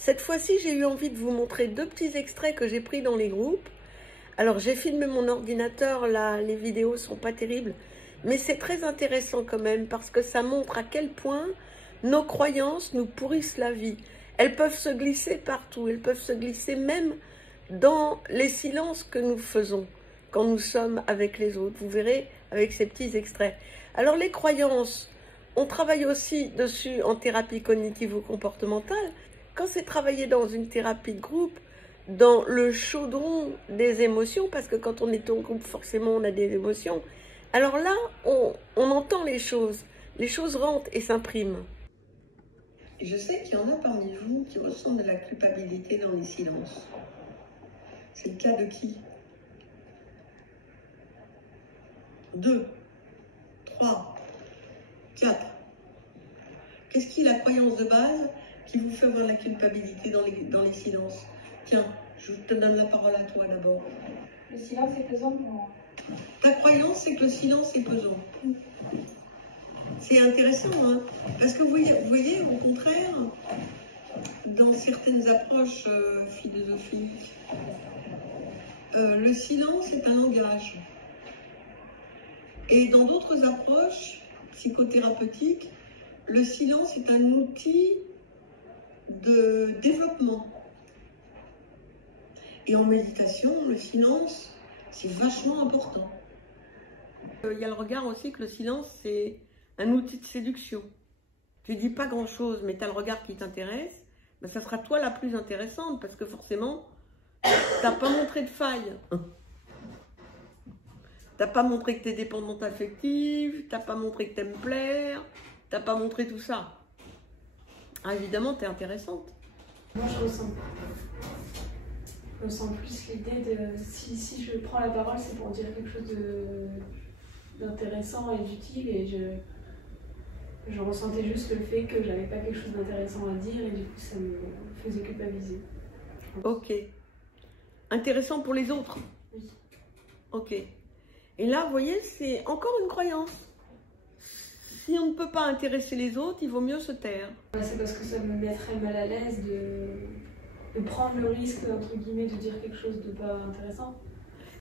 Cette fois-ci, j'ai eu envie de vous montrer deux petits extraits que j'ai pris dans les groupes. Alors, j'ai filmé mon ordinateur, là, les vidéos sont pas terribles, mais c'est très intéressant quand même parce que ça montre à quel point nos croyances nous pourrissent la vie. Elles peuvent se glisser partout, elles peuvent se glisser même dans les silences que nous faisons quand nous sommes avec les autres. Vous verrez avec ces petits extraits. Alors, les croyances, on travaille aussi dessus en thérapie cognitivo-comportementale. Quand c'est travaillé dans une thérapie de groupe, dans le chaudron des émotions, parce que quand on est en groupe, forcément, on a des émotions. Alors là, on entend les choses rentrent et s'impriment. Je sais qu'il y en a parmi vous qui ressentent de la culpabilité dans les silences. C'est le cas de qui? 2, 3, 4. Qu'est-ce qui est la croyance de base qui vous fait avoir la culpabilité dans les silences? Tiens, je te donne la parole à toi d'abord. Le silence est pesant pour moi. Ta croyance, c'est que le silence est pesant. C'est intéressant, hein, parce que vous voyez, au contraire, dans certaines approches philosophiques, le silence est un langage. Et dans d'autres approches psychothérapeutiques, le silence est un outil de développement. Et en méditation, le silence, c'est vachement important. Il y a le regard aussi que le silence, c'est un outil de séduction. Tu dis pas grand-chose, mais tu as le regard qui t'intéresse, ben ça sera toi la plus intéressante, parce que forcément, tu n'as pas montré de faille. Tu n'as pas montré que tu es dépendante affective, tu n'as pas montré que tu aimes plaire, tu n'as pas montré tout ça. Ah, évidemment, tu es intéressante. Moi, je ressens plus l'idée de si je prends la parole, c'est pour dire quelque chose d'intéressant et d'utile, et je ressentais juste le fait que j'avais pas quelque chose d'intéressant à dire, et du coup ça me faisait culpabiliser. Ok. Intéressant pour les autres? Oui. Ok. Et là, vous voyez, c'est encore une croyance. Si on ne peut pas intéresser les autres, il vaut mieux se taire. C'est parce que ça me mettrait mal à l'aise de prendre le risque, entre guillemets, de dire quelque chose de pas intéressant.